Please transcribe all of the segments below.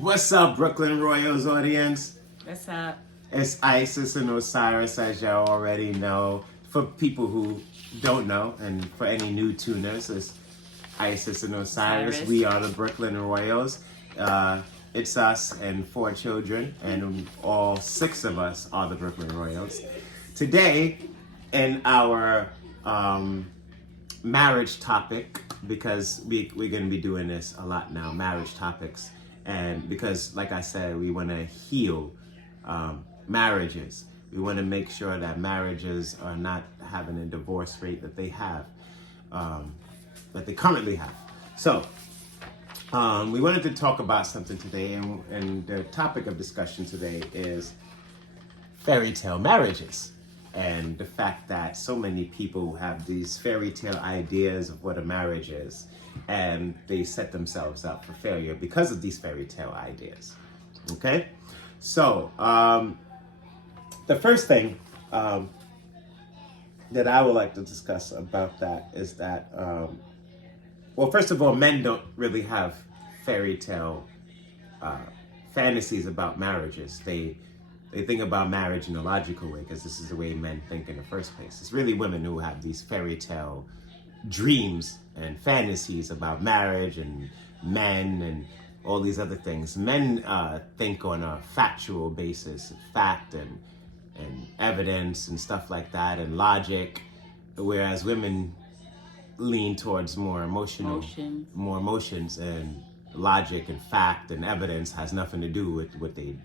What's up, Brooklyn Royals audience? What's up? It's Isis and Osiris, as y'all already know. For people who don't know, and for any new tuners, it's Isis and Osiris. We are the Brooklyn Royals. It's us and 4 children, and all 6 of us are the Brooklyn Royals. Today, in our marriage topic, because we're going to be doing this a lot now, marriage topics, and because, like I said, we want to heal marriages. We want to make sure that marriages are not having a divorce rate that they have, that they currently have. So, we wanted to talk about something today, and the topic of discussion today is fairy tale marriages, and the fact that so many people have these fairy tale ideas of what a marriage is, and they set themselves up for failure because of these fairy tale ideas. Okay? So, the first thing that I would like to discuss about that is that, well, first of all, men don't really have fairy tale fantasies about marriages. They think about marriage in a logical way because this is the way men think in the first place. It's really women who have these fairy tale dreams and fantasies about marriage and men and all these other things. Men think on a factual basis, fact and evidence and stuff like that, and logic, whereas women lean towards more emotions, and logic and fact and evidence has nothing to do with what they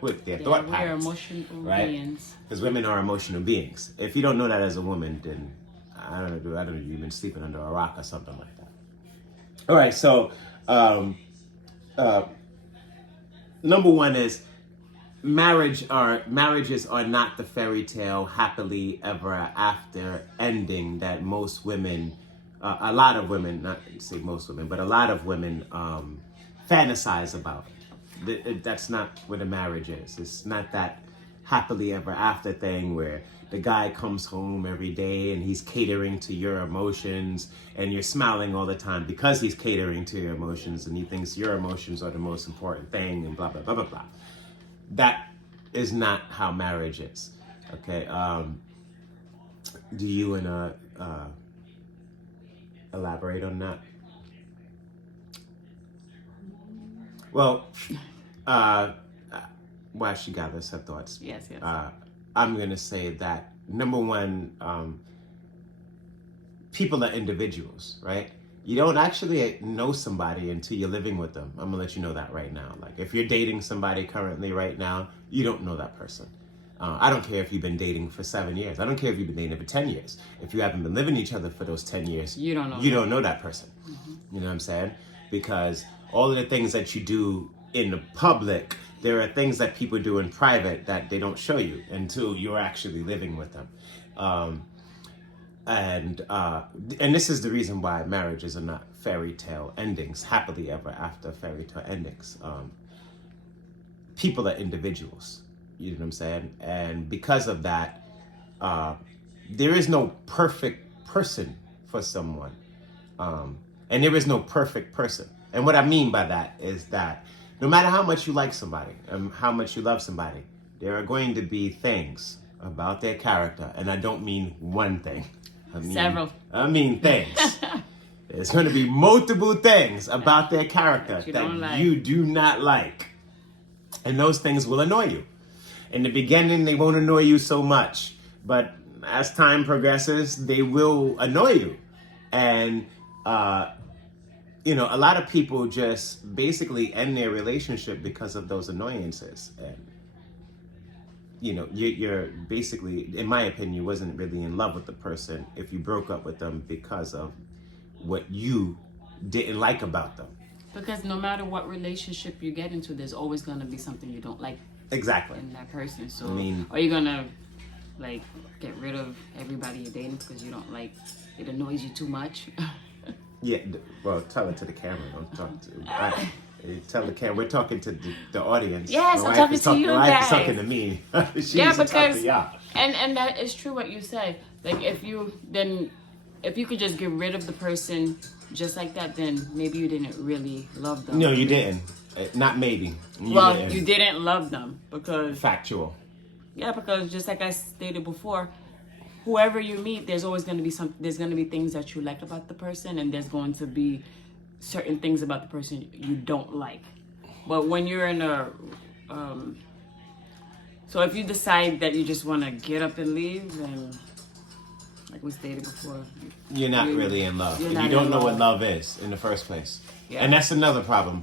with their thought patterns. We're emotional beings. Because women are emotional beings. If you don't know that as a woman, then I don't know, you've been sleeping under a rock or something like that. All right, so number one is marriages are not the fairy tale happily ever after ending that most women, a lot of women, not say most women, but a lot of women fantasize about. That's not what a marriage is. It's not that happily ever after thing where the guy comes home every day and he's catering to your emotions and you're smiling all the time because he's catering to your emotions and he thinks your emotions are the most important thing and blah, blah, blah, blah, blah. That is not how marriage is. Okay. Do you want to elaborate on that? Well, while she gathers her thoughts, Yes. I'm going to say that, number one, people are individuals, right? You don't actually know somebody until you're living with them. I'm going to let you know that right now. Like, if you're dating somebody currently right now, you don't know that person. I don't care if you've been dating for 7 years. I don't care if you've been dating for 10 years. If you haven't been living each other for those 10 years, you don't know that person. Mm-hmm. You know what I'm saying? Because all of the things that you do in the public, there are things that people do in private that they don't show you until you're actually living with them. And this is the reason why marriages are not fairy tale endings, happily ever after fairy tale endings. People are individuals, you know what I'm saying? And because of that, there is no perfect person for someone. And there is no perfect person. And what I mean by that is that no matter how much you like somebody and how much you love somebody, there are going to be things about their character. And I don't mean one thing. Several. I mean things. There's going to be multiple things about their character that you do not like. And those things will annoy you. In the beginning, they won't annoy you so much. But as time progresses, they will annoy you. And, a lot of people just basically end their relationship because of those annoyances. And, you're basically, in my opinion, you wasn't really in love with the person if you broke up with them because of what you didn't like about them. Because no matter what relationship you get into, there's always going to be something you don't like. Exactly. In that person. So, are you going to, get rid of everybody you're dating because you don't like, it annoys you too much? Yeah, well, tell it to the camera. Don't talk to... Tell the camera. We're talking to the audience. Yes, I'm talking to you guys. My wife is talking to me. She yeah, because talk to y'all. And that is true what you said. Like, if you could just get rid of the person just like that, then maybe you didn't really love them. No, you didn't. Not maybe. Well, you didn't love them because factual. Yeah, because just like I stated before, whoever you meet, there's always going to be there's going to be things that you like about the person, and there's going to be certain things about the person you don't like. But when you're in a so if you decide that you just want to get up and leave, then like we stated before, you're not really in love. You don't know what love is in the first place. Yeah. And that's another problem.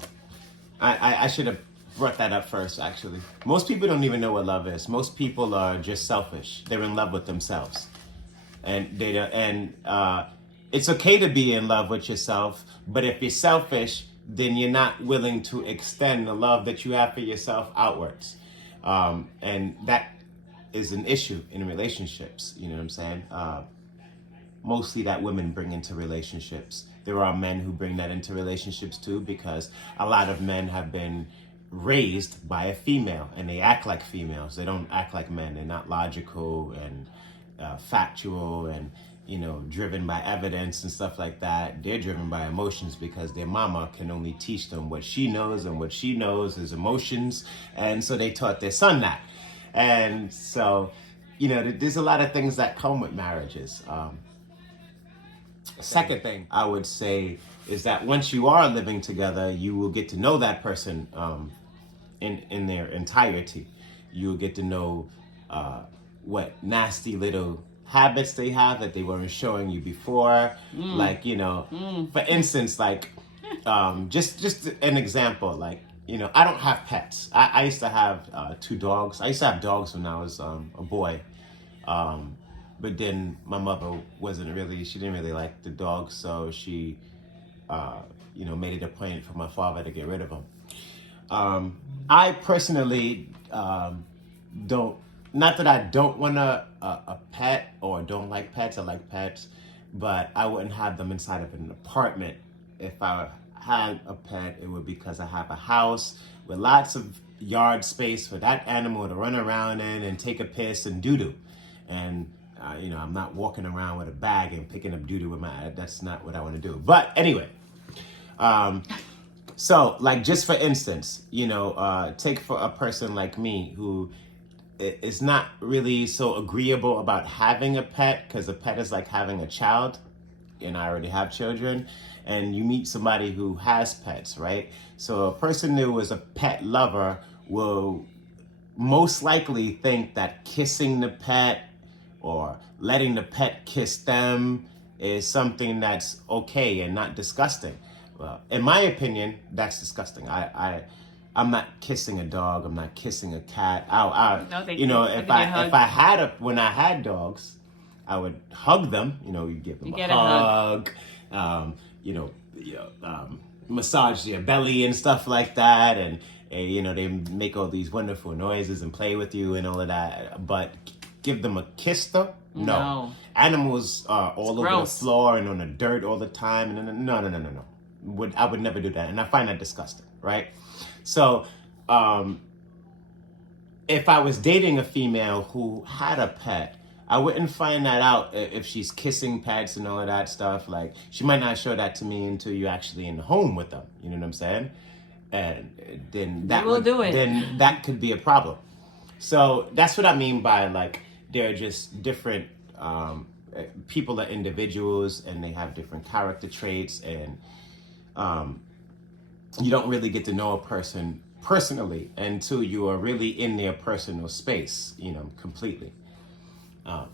I should have brought that up first, actually. Most people don't even know what love is. Most people are just selfish. They're in love with themselves. And they don't, and it's okay to be in love with yourself, but if you're selfish, then you're not willing to extend the love that you have for yourself outwards. And that is an issue in relationships, you know what I'm saying? Mostly that women bring into relationships. There are men who bring that into relationships too, because a lot of men have been raised by a female and they act like females. They don't act like men. They're not logical and factual and, you know, driven by evidence and stuff like that. They're driven by emotions because their mama can only teach them what she knows, and what she knows is emotions. And so they taught their son that. And so, you know, there's a lot of things that come with marriages. Second thing I would say is that once you are living together, you will get to know that person in their entirety. You'll get to know what nasty little habits they have that they weren't showing you before. Like, you know, for instance, like just an example, like, you know, I don't have pets. I used to have 2 dogs. I used to have dogs when I was a boy. But then my mother she didn't really like the dogs, so she, you know, made it a point for my father to get rid of them. I personally don't, not that I don't want a pet or don't like pets, I like pets, but I wouldn't have them inside of an apartment. If I had a pet, it would be because I have a house with lots of yard space for that animal to run around in and take a piss and doo-doo. And you know, I'm not walking around with a bag and picking up doo-doo with that's not what I want to do. But anyway, so like just for instance, you know, take for a person like me who is not really so agreeable about having a pet, because a pet is like having a child, and I already have children, and you meet somebody who has pets, right? So a person who is a pet lover will most likely think that kissing the pet or letting the pet kiss them is something that's okay and not disgusting. Well, in my opinion, that's disgusting. I'm not kissing a dog. I'm not kissing a cat. You know, when I had dogs, I would hug them. You know, you give them a hug. You know, massage their belly and stuff like that, and you know, they make all these wonderful noises and play with you and all of that. But give them a kiss though? No. Animals are all over the floor and on the dirt all the time. No. I would never do that, and I find that disgusting, right? So, if I was dating a female who had a pet, I wouldn't find that out if she's kissing pets and all of that stuff. Like, she might not show that to me until you're actually in the home with them. You know what I'm saying? And then then that could be a problem. So that's what I mean by, like, they're just different. People are individuals and they have different character traits, and you don't really get to know a person personally until you are really in their personal space, you know, completely.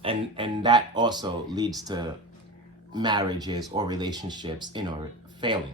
And that also leads to marriages or relationships, you know, failing.